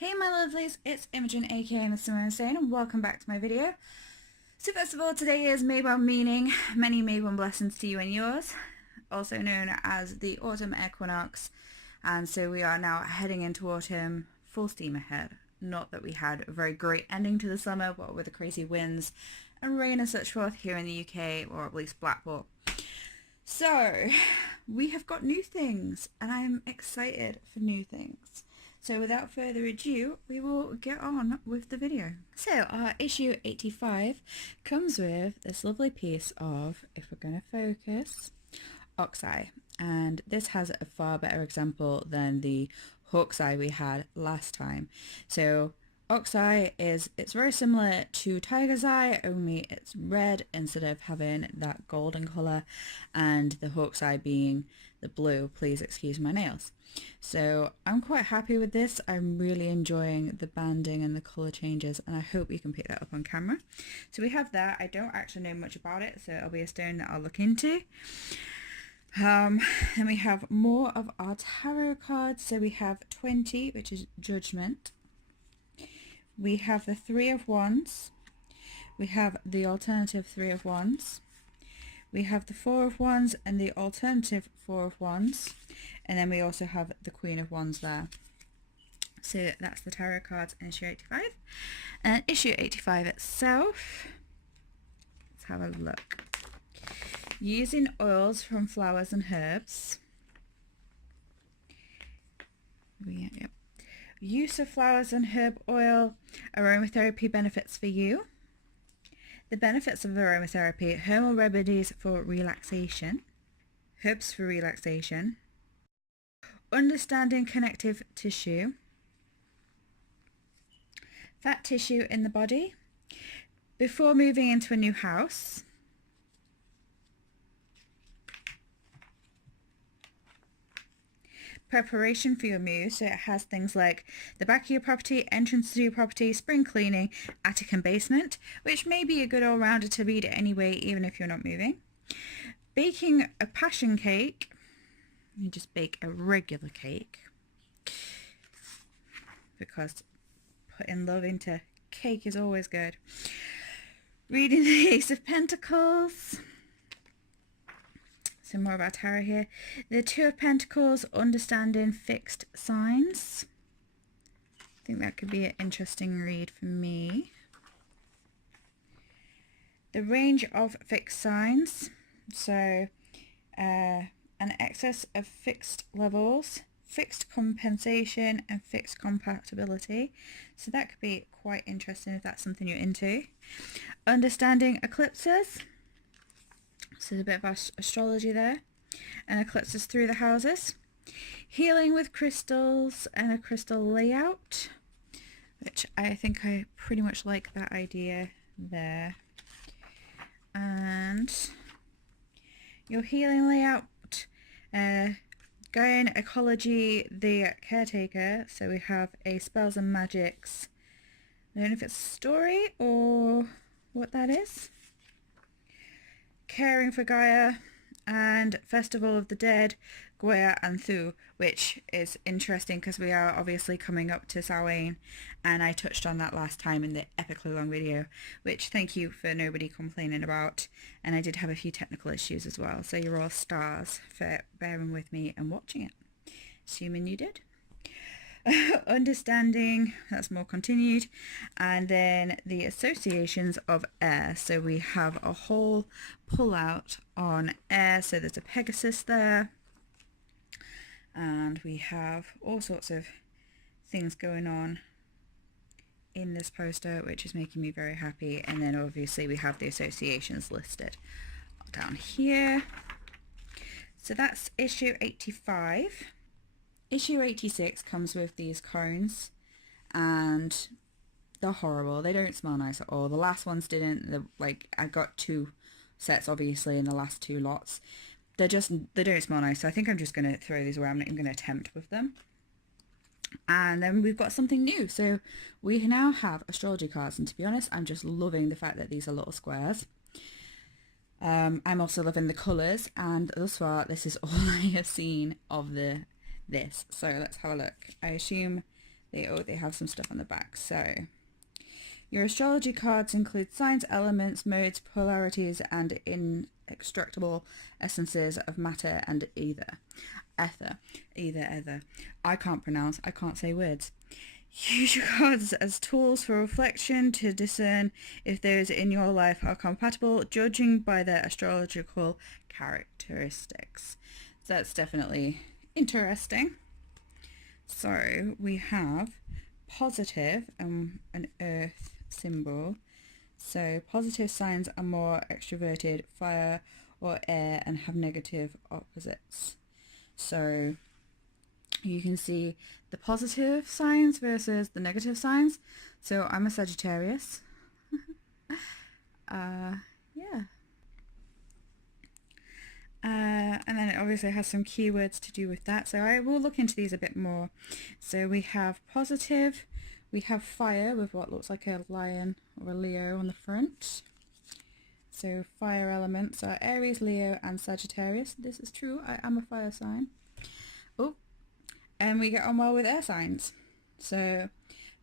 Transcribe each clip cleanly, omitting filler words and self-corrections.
Hey my lovelies, it's Imogen aka missimoinsane and welcome back to my video. So first of all, today is Mayborn meaning many Mayborn blessings to you and yours, also known as the autumn equinox, and so we are now heading into autumn full steam ahead. Not that we had a very great ending to the summer, but with the crazy winds and rain and such forth here in the UK, or at least Blackpool. So we have got new things and I'm excited for new things. So without further ado, we will get on with the video. So our issue 85 comes with this lovely piece of, if we're going to focus, oxeye. And this has a far better example than the hawk's eye we had last time. So oxeye it's very similar to tiger's eye, only it's red instead of having that golden colour, and the hawk's eye being the blue. Please excuse my nails. So I'm quite happy with this. I'm really enjoying the banding and the colour changes, and I hope you can pick that up on camera. So we have that. I don't actually know much about it, so it'll be a stone that I'll look into. Then we have more of our tarot cards. So we have 20, which is Judgment. We have the Three of Wands. We have the alternative Three of Wands. We have the Four of Wands and the alternative Four of Wands. And then we also have the Queen of Wands there. So that's the tarot cards in issue 85. And issue 85 itself, let's have a look. Using oils from flowers and herbs. Yep. Use of flowers and herb oil. Aromatherapy benefits for you. The benefits of aromatherapy: herbal remedies for relaxation, herbs for relaxation, understanding connective tissue, fat tissue in the body, before moving into a new house, preparation for your move. So it has things like the back of your property, entrance to your property, spring cleaning, attic and basement, which may be a good all-rounder to read it anyway, even if you're not moving. Baking a passion cake. You just bake a regular cake, because putting love into cake is always good. Reading the Ace of Pentacles. Some more about tarot here. The Two of Pentacles, understanding fixed signs. I think that could be an interesting read for me. The range of fixed signs. So an excess of fixed levels, fixed compensation and fixed compatibility. So that could be quite interesting if that's something you're into. Understanding eclipses. So there's a bit of astrology there. And eclipses through the houses. Healing with crystals and a crystal layout, which I think I pretty much like that idea there. And your healing layout, Gaian Ecology, the Caretaker. So we have a Spells and Magics. I don't know if it's a story or what that is. Caring for Gaia, and Festival of the Dead, Goya and Thu, which is interesting because we are obviously coming up to Samhain, and I touched on that last time in the epically long video, which thank you for nobody complaining about, and I did have a few technical issues as well, so you're all stars for bearing with me and watching it, assuming you did. Understanding, that's more continued. And then the associations of air. So we have a whole pull out on air. So there's a Pegasus there, and we have all sorts of things going on in this poster, which is making me very happy. And then obviously we have the associations listed down here. So that's issue 85. Issue 86 comes with these cones, and they're horrible. They don't smell nice at all. The last ones didn't. I got 2 sets obviously in the last 2 lots. They don't smell nice, so I think I'm just going to throw these away. I'm not even going to attempt with them. And then we've got something new. So we now have astrology cards, and to be honest, I'm just loving the fact that these are little squares. I'm also loving the colours, and thus far this is all I have seen of this. So let's have a look. I assume they have some stuff on the back. So your astrology cards include signs, elements, modes, polarities, and inextricable essences of matter and ether. I can't say words. Use your cards as tools for reflection to discern if those in your life are compatible, judging by their astrological characteristics. So that's definitely interesting. So we have positive and an earth symbol. So positive signs are more extroverted, fire or air, and have negative opposites. So you can see the positive signs versus the negative signs. So I'm a Sagittarius. Yeah. And then it obviously has some keywords to do with that, so I will look into these a bit more. So we have positive, we have fire with what looks like a lion or a Leo on the front. So fire elements are Aries, Leo and Sagittarius. This is true, I am a fire sign. Oh, and we get on well with air signs. So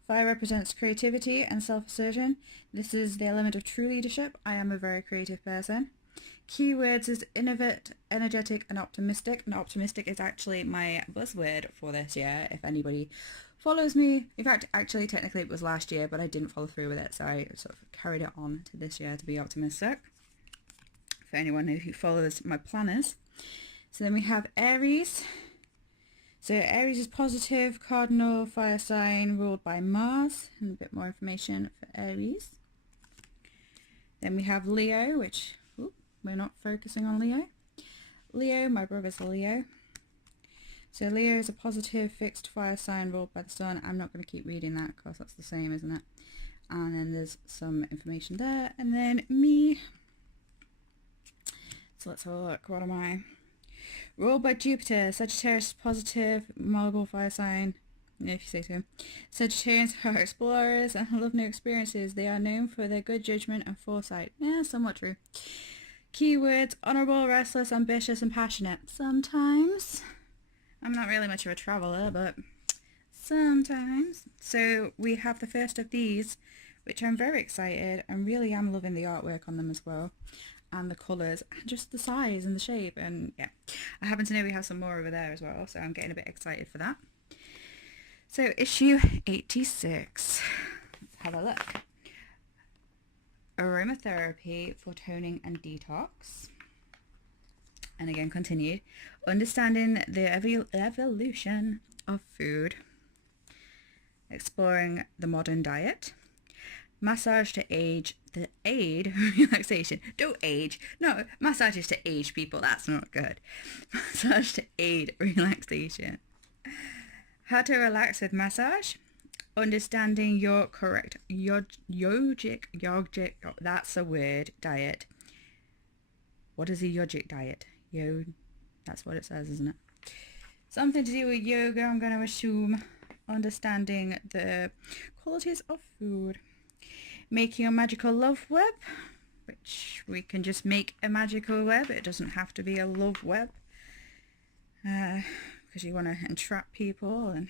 fire represents creativity and self-assertion. This is the element of true leadership. I am a very creative person. Keywords is innovate, energetic and optimistic. And optimistic is actually my buzzword for this year, if anybody follows me. In fact, actually technically it was last year, but I didn't follow through with it, so I sort of carried it on to this year to be optimistic, for anyone who follows my planners. So then we have Aries. So Aries is positive, cardinal fire sign ruled by Mars, and a bit more information for Aries. Then we have Leo, which we're not focusing on Leo. Leo, my brother's a Leo. So Leo is a positive fixed fire sign ruled by the sun. I'm not going to keep reading that because that's the same, isn't it? And then there's some information there. And then me. So let's have a look. What am I? Ruled by Jupiter. Sagittarius positive, malleable fire sign. If you say so. Sagittarians are explorers and love new experiences. They are known for their good judgment and foresight. Yeah, somewhat true. Keywords: honourable, restless, ambitious and passionate. Sometimes. I'm not really much of a traveller, but sometimes. So we have the first of these, which I'm very excited and really am loving the artwork on them as well. And the colours and just the size and the shape, and yeah. I happen to know we have some more over there as well, so I'm getting a bit excited for that. So issue 86. Let's have a look. Aromatherapy for toning and detox. And again continued. Understanding the evolution of food. Exploring the modern diet. Massage to aid relaxation. Don't age. No, massage is to age people. That's not good. Massage to aid relaxation. How to relax with massage. Understanding your correct yogic, that's a word, diet. What is a yogic diet? That's what it says, isn't it? Something to do with yoga, I'm going to assume. Understanding the qualities of food. Making a magical love web, which we can just make a magical web. It doesn't have to be a love web. Because you want to entrap people, and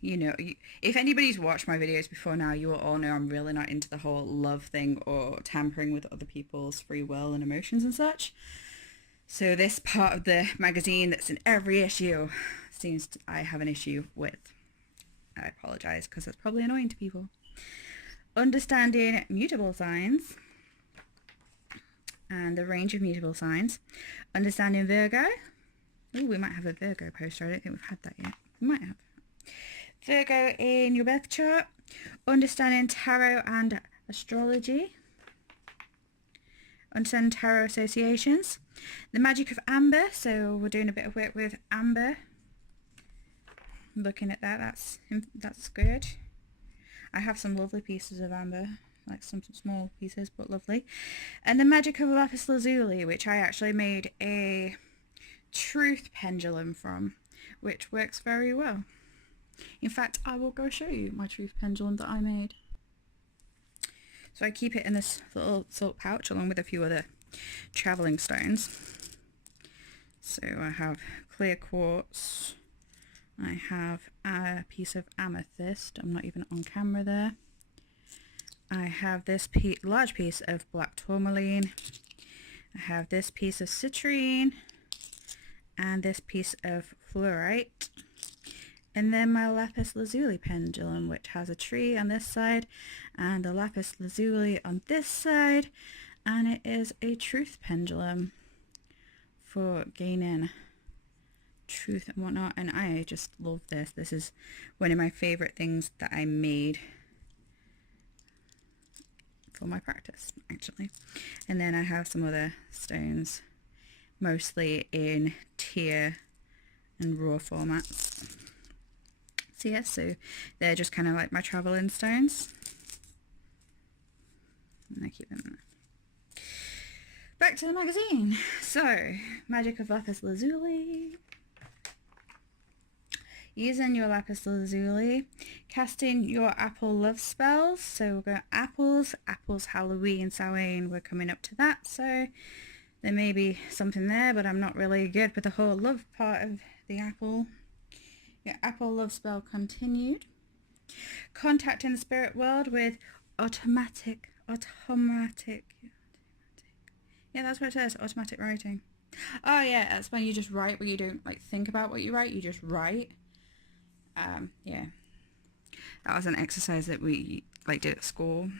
you know, if anybody's watched my videos before now, you will all know I'm really not into the whole love thing or tampering with other people's free will and emotions and such. So this part of the magazine that's in every issue seems I have an issue with. I apologise because that's probably annoying to people. Understanding mutable signs and the range of mutable signs. Understanding Virgo. Oh, we might have a Virgo poster. I don't think we've had that yet. We might have. Virgo in your birth chart. Understanding tarot and astrology. Understanding tarot associations. The magic of amber. So we're doing a bit of work with amber. Looking at that, that's good. I have some lovely pieces of amber, like some small pieces, but lovely. And the magic of lapis lazuli, which I actually made a truth pendulum from, which works very well. In fact, I will go show you my truth pendulum that I made. So I keep it in this little silk pouch along with a few other travelling stones. So I have clear quartz, I have a piece of amethyst. I'm not even on camera there. I have this large piece of black tourmaline. I have this piece of citrine and this piece of fluorite. And then my lapis lazuli pendulum, which has a tree on this side and the lapis lazuli on this side. And it is a truth pendulum for gaining truth and whatnot. And I just love this. This is one of my favorite things that I made for my practice, actually. And then I have some other stones, mostly in tier and raw formats. So yeah, so they're just kind of like my traveling stones, and I keep them there. Back to the magazine. So, Magic of Lapis Lazuli. Using your lapis lazuli, casting your apple love spells. So we've got apples, Halloween, Samhain, we're coming up to that, so there may be something there, but I'm not really good with the whole love part of the apple. Your apple love spell continued. Contacting the spirit world with automatic. Yeah, that's what it says, automatic writing. Oh yeah, that's when you just write, where you don't like think about what you write, you just write. Yeah, that was an exercise that we like did at school,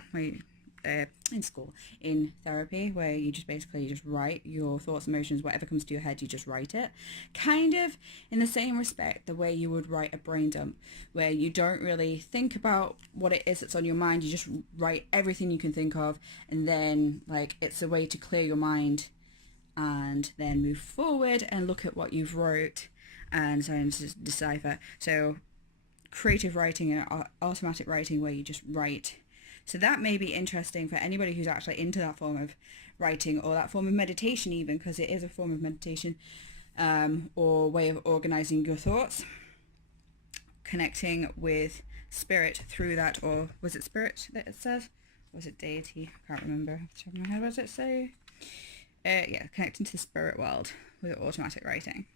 in therapy, where you just basically write your thoughts, emotions, whatever comes to your head, you just write it. Kind of in the same respect, the way you would write a brain dump, where you don't really think about what it is that's on your mind, you just write everything you can think of, and then like it's a way to clear your mind and then move forward and look at what you've wrote and so to decipher. So creative writing and automatic writing, where you just write. So that may be interesting for anybody who's actually into that form of writing, or that form of meditation even, because it is a form of meditation, or way of organizing your thoughts, connecting with spirit through that. Or was it spirit that it says? Or was it deity? I can't remember off the top of my head. What does it say? Yeah, connecting to the spirit world with automatic writing.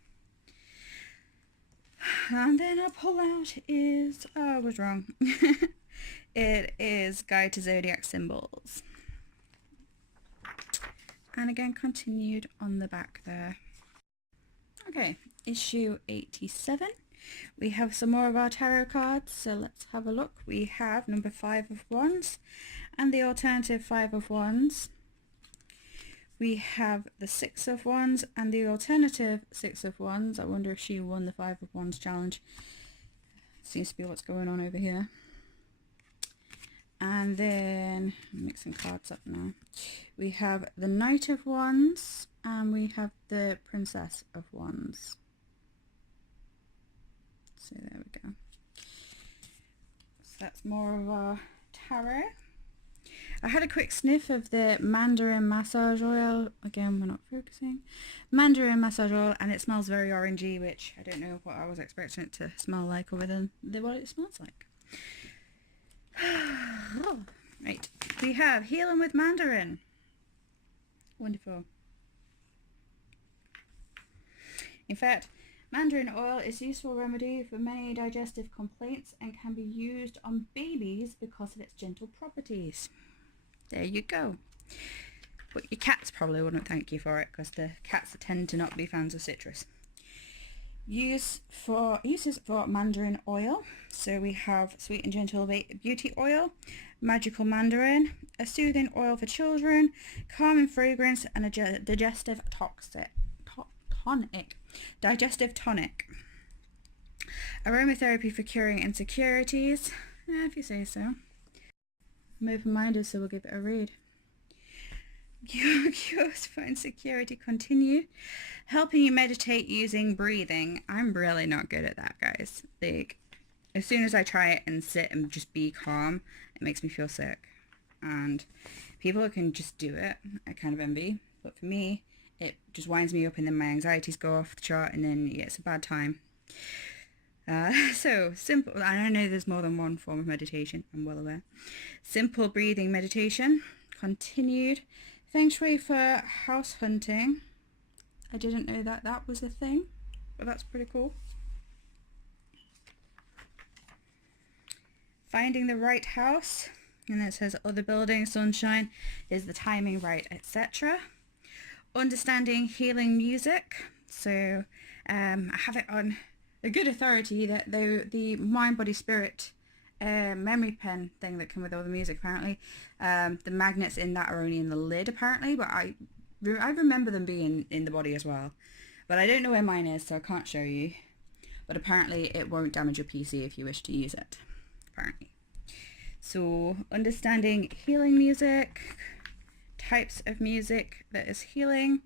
And then our pull out is, oh, I was wrong. It is Guide to Zodiac Symbols. And again, continued on the back there. Okay, issue 87. We have some more of our tarot cards, so let's have a look. We have number 5 of Wands and the alternative 5 of Wands. We have the 6 of Wands and the alternative 6 of Wands. I wonder if she won the 5 of Wands challenge. Seems to be what's going on over here. And then, I'm mixing cards up now. We have the Knight of Wands and we have the Princess of Wands. So there we go. So that's more of our tarot. I had a quick sniff of the Mandarin Massage Oil. Again, we're not focusing. Mandarin Massage Oil, and it smells very orangey, which I don't know what I was expecting it to smell like other than what it smells like. Right, we have Healing with Mandarin. Wonderful. In fact, Mandarin oil is a useful remedy for many digestive complaints and can be used on babies because of its gentle properties. There you go. But your cats probably wouldn't thank you for it, because the cats tend to not be fans of citrus. Uses for Mandarin oil. So we have Sweet and Gentle Beauty Oil, Magical Mandarin, a soothing oil for children, calming fragrance, and a digestive tonic. Digestive tonic. Aromatherapy for curing insecurities. If you say so. I'm open-minded, so we'll give it a read. Cures for insecurity continue. Helping you meditate using breathing. I'm really not good at that, guys. Like, as soon as I try it and sit and just be calm, it makes me feel sick. And people who can just do it, I kind of envy. But for me, it just winds me up, and then my anxieties go off the chart, and then yeah, it's a bad time. So simple, and I know there's more than one form of meditation, I'm well aware. Simple breathing meditation continued. Feng Shui for house hunting. I didn't know that was a thing, but that's pretty cool. Finding the right house, and it says other building, sunshine, is the timing right, etc. Understanding healing music. So I have it on a good authority that the mind, body, spirit memory pen thing that come with all the music, apparently the magnets in that are only in the lid apparently, but I remember them being in the body as well, but I don't know where mine is, so I can't show you. But apparently it won't damage your PC if you wish to use it, apparently. So understanding healing music, types of music that is healing,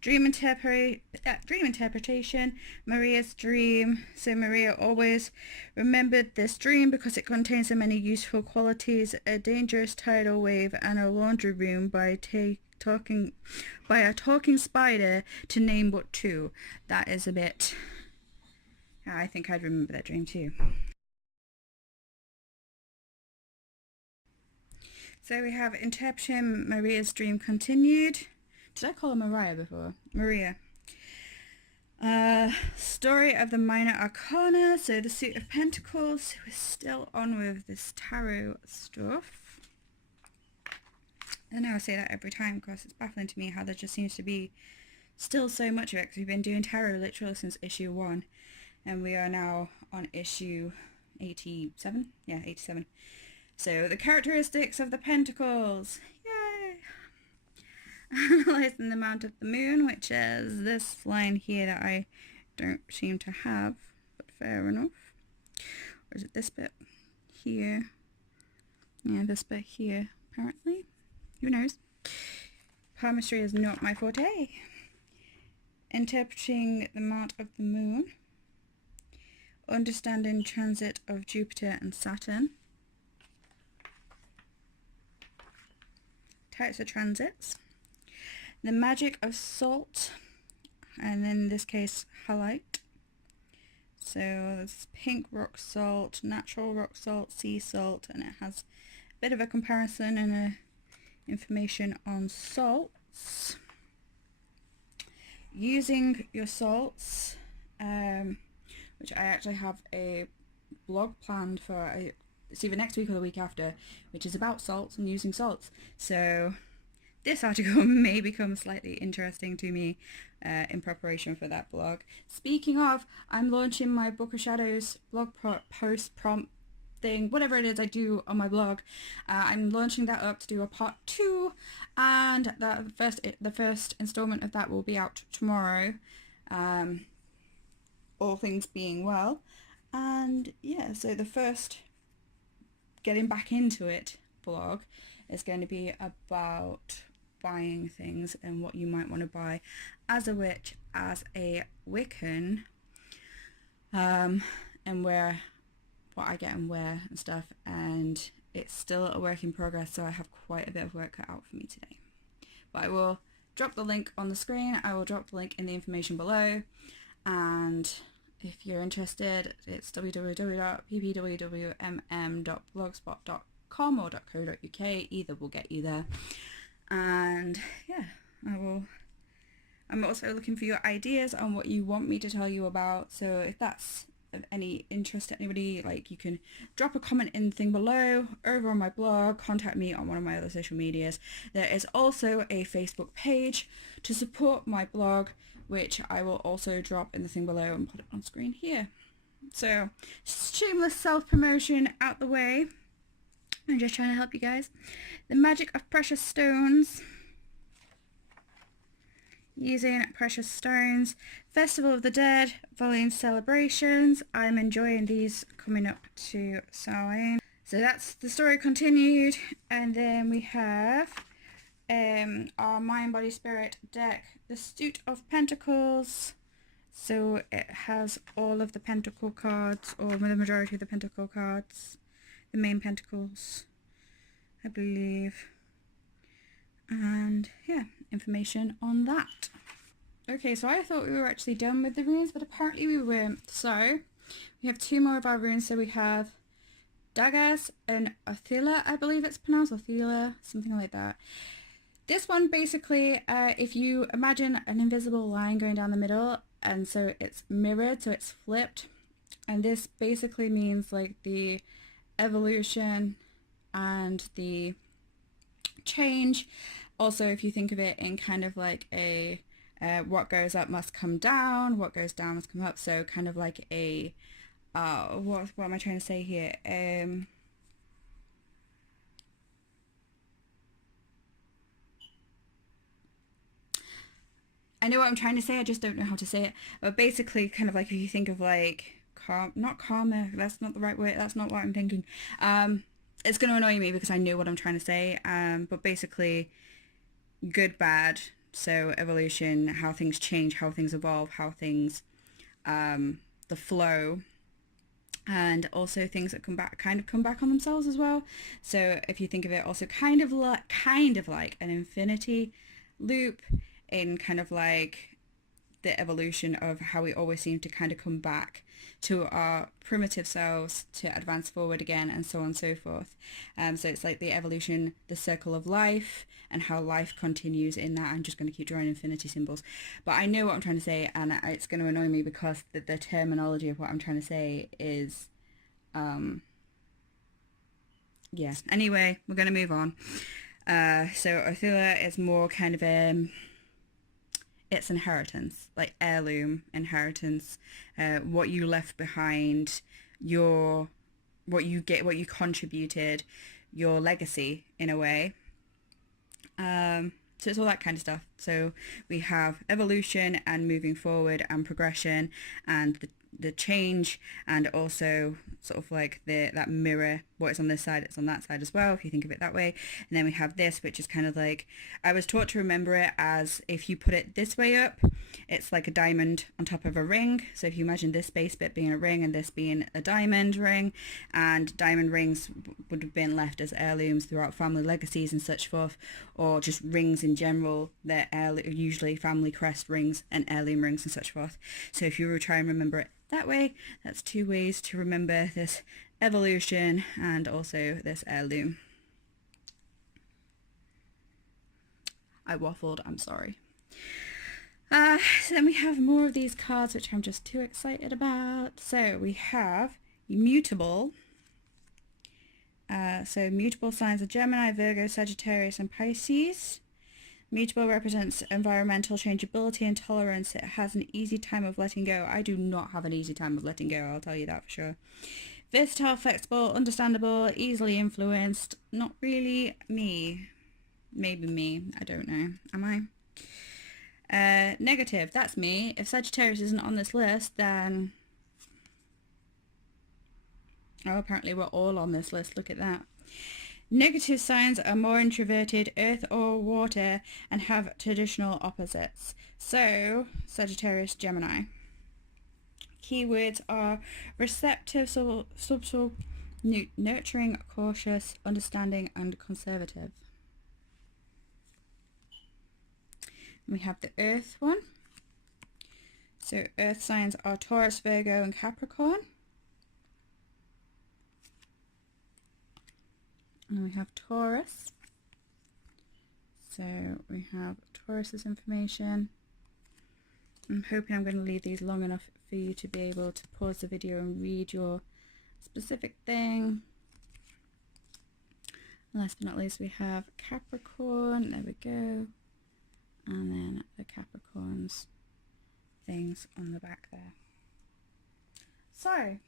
dream interpretation, Maria's dream. So Maria always remembered this dream because it contains so many useful qualities: a dangerous tidal wave and a laundry room by a talking spider, to name but two. That is a bit... I think I'd remember that dream too. So we have interpreting Maria's dream continued. Did I call her Mariah before? Maria. Story of the minor arcana. So the suit of pentacles. We're still on with this tarot stuff. I know I say that every time because it's baffling to me how there just seems to be still so much of it, because we've been doing tarot literally since issue 1. And we are now on issue 87? Yeah, 87. So, the characteristics of the pentacles. Yay! Analyzing the amount of the moon, which is this line here that I don't seem to have, but fair enough. Or is it this bit here? Yeah, this bit here, apparently. Who knows? Palmistry is not my forte. Interpreting the amount of the moon. Understanding transit of Jupiter and Saturn. Types of transits. The magic of salt, and in this case halite. So there's pink rock salt, natural rock salt, sea salt, and it has a bit of a comparison and information on salts. Using your salts, which I actually have a blog planned for, it's either next week or the week after, which is about salts and using salts. So this article may become slightly interesting to me in preparation for that blog. Speaking of, I'm launching my Book of Shadows blog post prompt thing, whatever it is I do on my blog. I'm launching that up to do a part 2, and the first installment of that will be out tomorrow, all things being well. And yeah, so the first getting back into it blog is going to be about buying things and what you might want to buy as a witch, as a Wiccan, and what I get and where and stuff. And it's still a work in progress, so I have quite a bit of work cut out for me today. But I will drop the link on the screen. I will drop the link in the information below, and if you're interested, it's www.ppwwmm.blogspot.com or .co.uk. Either will get you there. And yeah, I'm also looking for your ideas on what you want me to tell you about. So if that's of any interest to anybody, like, you can drop a comment in the thing below, over on my blog, contact me on one of my other social medias. There is also a Facebook page to support my blog, which I will also drop in the thing below and put it on screen here. So, shameless self-promotion out the way. I'm just trying to help you guys. The magic of precious stones. Using precious stones. Festival of the Dead, volume celebrations. I'm enjoying these coming up to Samhain. So that's the story continued. And then we have our Mind, Body, Spirit deck, the Suit of Pentacles. So it has all of the Pentacle cards, or the majority of the Pentacle cards, the main Pentacles, I believe. And yeah, information on that. Okay, so I thought we were actually done with the runes, but apparently we weren't. So we have 2 more of our runes. So we have Dagas and Othila, I believe it's pronounced, Othila, something like that. This one basically, if you imagine an invisible line going down the middle, and so it's mirrored, so it's flipped, and this basically means like the evolution and the change. Also, if you think of it in kind of like a what goes up must come down, what goes down must come up. So kind of like a what am I trying to say here? I know what I'm trying to say, I just don't know how to say it. But basically, kind of like if you think of like not karma, that's not the right word, that's not what I'm thinking. It's going to annoy me because I know what I'm trying to say. But basically, good, bad. So evolution, how things change, how things evolve, how things, the flow, and also things that come back on themselves as well. So if you think of it also kind of like an infinity loop, in kind of like the evolution of how we always seem to kind of come back to our primitive selves to advance forward again, and so on and so forth. So it's like the evolution, the circle of life, and how life continues in that. I'm just going to keep drawing infinity symbols, but I know what I'm trying to say, and it's going to annoy me because the terminology of what I'm trying to say is yeah. Anyway, we're going to move on. So Othula is more kind of it's inheritance, like heirloom inheritance, what you left behind, what you contributed, your legacy in a way. So it's all that kind of stuff. So we have evolution and moving forward and progression and the change, and also sort of like that mirror, what is on this side, it's on that side as well, if you think of it that way. And then we have this, which is kind of like, I was taught to remember it as, if you put it this way up, it's like a diamond on top of a ring. So if you imagine this base bit being a ring and this being a diamond ring, and diamond rings would have been left as heirlooms throughout family legacies and such forth, or just rings in general, they're usually family crest rings and heirloom rings and such forth. So if you were trying to remember it that way, that's two ways to remember this evolution and also this heirloom. I waffled, I'm sorry. So then we have more of these cards, which I'm just too excited about. So we have mutable. So mutable signs are Gemini, Virgo, Sagittarius, and Pisces. Mutable represents environmental changeability and tolerance. It has an easy time of letting go. I do not have an easy time of letting go, I'll tell you that for sure. Versatile, flexible, understandable, easily influenced. Not really me. Maybe me. I don't know. Am I? Negative. That's me. If Sagittarius isn't on this list, then... Oh, apparently we're all on this list. Look at that. Negative signs are more introverted, earth or water, and have traditional opposites. So, Sagittarius, Gemini. Keywords are receptive, subtle, nurturing, cautious, understanding, and conservative. We have the earth one. So earth signs are Taurus, Virgo, and Capricorn. And we have Taurus. So we have Taurus's information. I'm hoping I'm going to leave these long enough for you to be able to pause the video and read your specific thing. And last but not least, we have Capricorn. There we go. And then the Capricorn's things on the back there. So,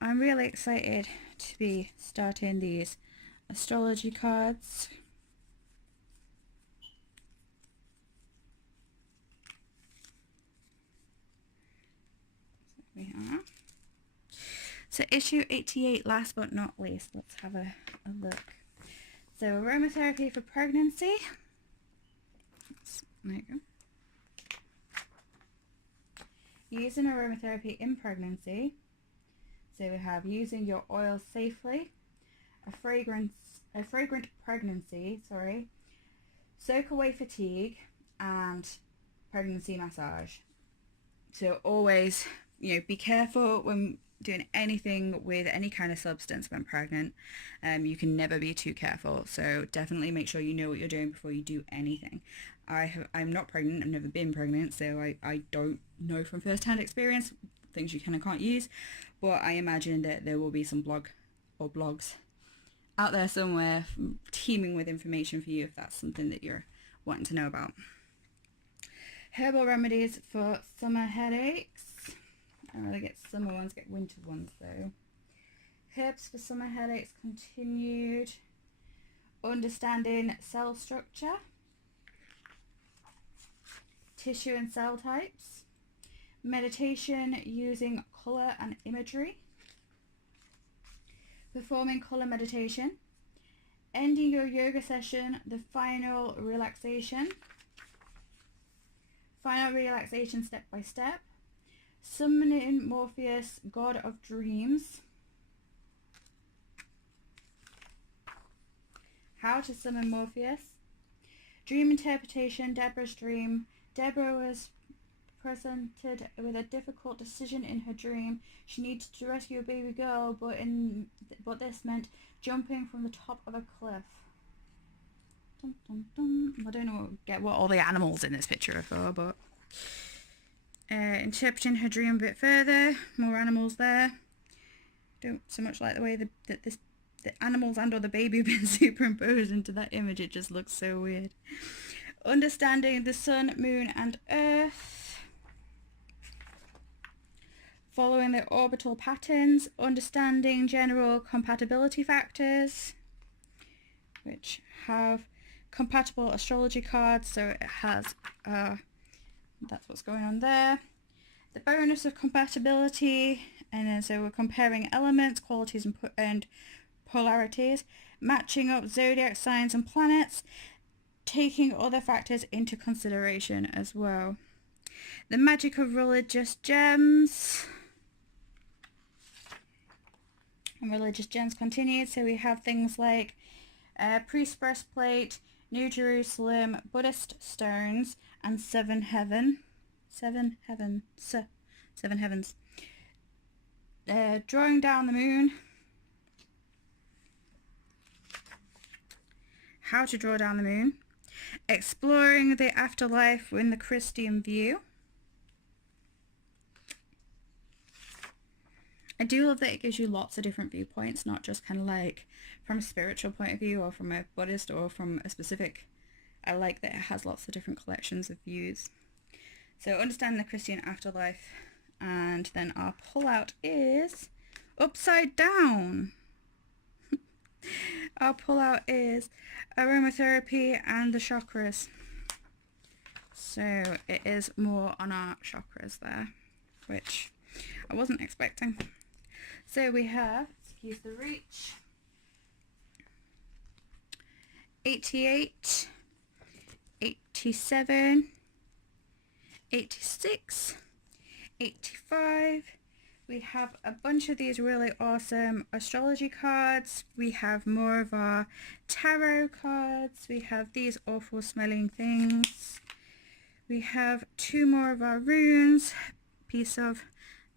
I'm really excited to be starting these astrology cards. We are. So issue 88, last but not least, let's have a look. So aromatherapy for pregnancy. There you go. Using aromatherapy in pregnancy. So we have using your oil safely, a fragrant pregnancy, soak away fatigue, and pregnancy massage. So always, be careful when doing anything with any kind of substance when pregnant. You can never be too careful. So definitely make sure you know what you're doing before you do anything. I'm not pregnant. I've never been pregnant, so I don't know from first-hand experience things you can and can't use. But I imagine that there will be some blog or blogs out there somewhere teeming with information for you if that's something that you're wanting to know about. Herbal remedies for summer headaches. I don't really get summer ones, get winter ones though. Herbs for summer headaches continued. Understanding cell structure. Tissue and cell types. Meditation using colour and imagery. Performing colour meditation. Ending your yoga session, the final relaxation. Final relaxation step by step. Summoning Morpheus, god of dreams. How to summon Morpheus. Dream interpretation, Deborah's dream. Deborah was presented with a difficult decision in her dream. She needed to rescue a baby girl, but this meant jumping from the top of a cliff. Dun, dun, dun. I don't know what all the animals in this picture are for, but interpreting her dream a bit further. More animals there. Don't so much like the way the animals and or the baby have been superimposed into that image. It just looks so weird. Understanding the sun, moon and earth. Following the orbital patterns. Understanding general compatibility factors, which have compatible astrology cards, so it has that's what's going on there. The bonus of compatibility, and then so we're comparing elements, qualities and polarities, matching up zodiac signs and planets, taking other factors into consideration as well. The magic of religious gems. And religious gems continued, so we have things like priest breastplate, New Jerusalem, Buddhist stones, and seven heavens. Drawing down the moon. How to draw down the moon. Exploring the afterlife in the Christian view. I do love that it gives you lots of different viewpoints, not just kind of like from a spiritual point of view or from a Buddhist or from a specific. I like that it has lots of different collections of views. So understanding the Christian afterlife, and then our pullout is upside down. Our pullout is aromatherapy and the chakras. So it is more on our chakras there, which I wasn't expecting. So we have, excuse the reach, 88, 87, 86, 85. We have a bunch of these really awesome astrology cards. We have more of our tarot cards. We have these awful smelling things. We have two more of our runes, piece of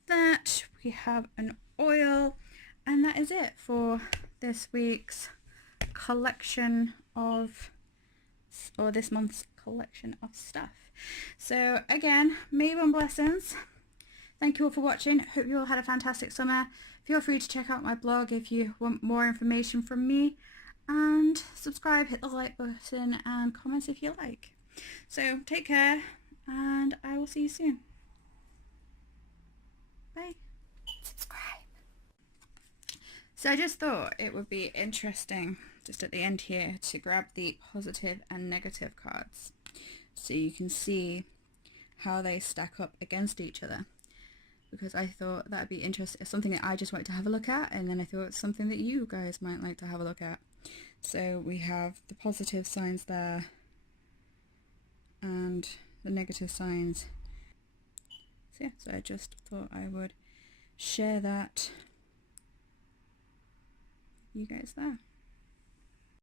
that. We have an oil, and that is it for this week's collection of, or this month's collection of stuff. So again, Maven blessings. Thank you all for watching. Hope you all had a fantastic summer. Feel free to check out my blog if you want more information from me, and subscribe, hit the like button and comments if you like. So take care, and I will see you soon. Bye. Subscribe. So I just thought it would be interesting just at the end here to grab the positive and negative cards so you can see how they stack up against each other, because I thought that'd be interesting. It's something that I just wanted to have a look at, and then I thought it's something that you guys might like to have a look at. So we have the positive signs there and the negative signs. So yeah, so I just thought I would share that with you guys there.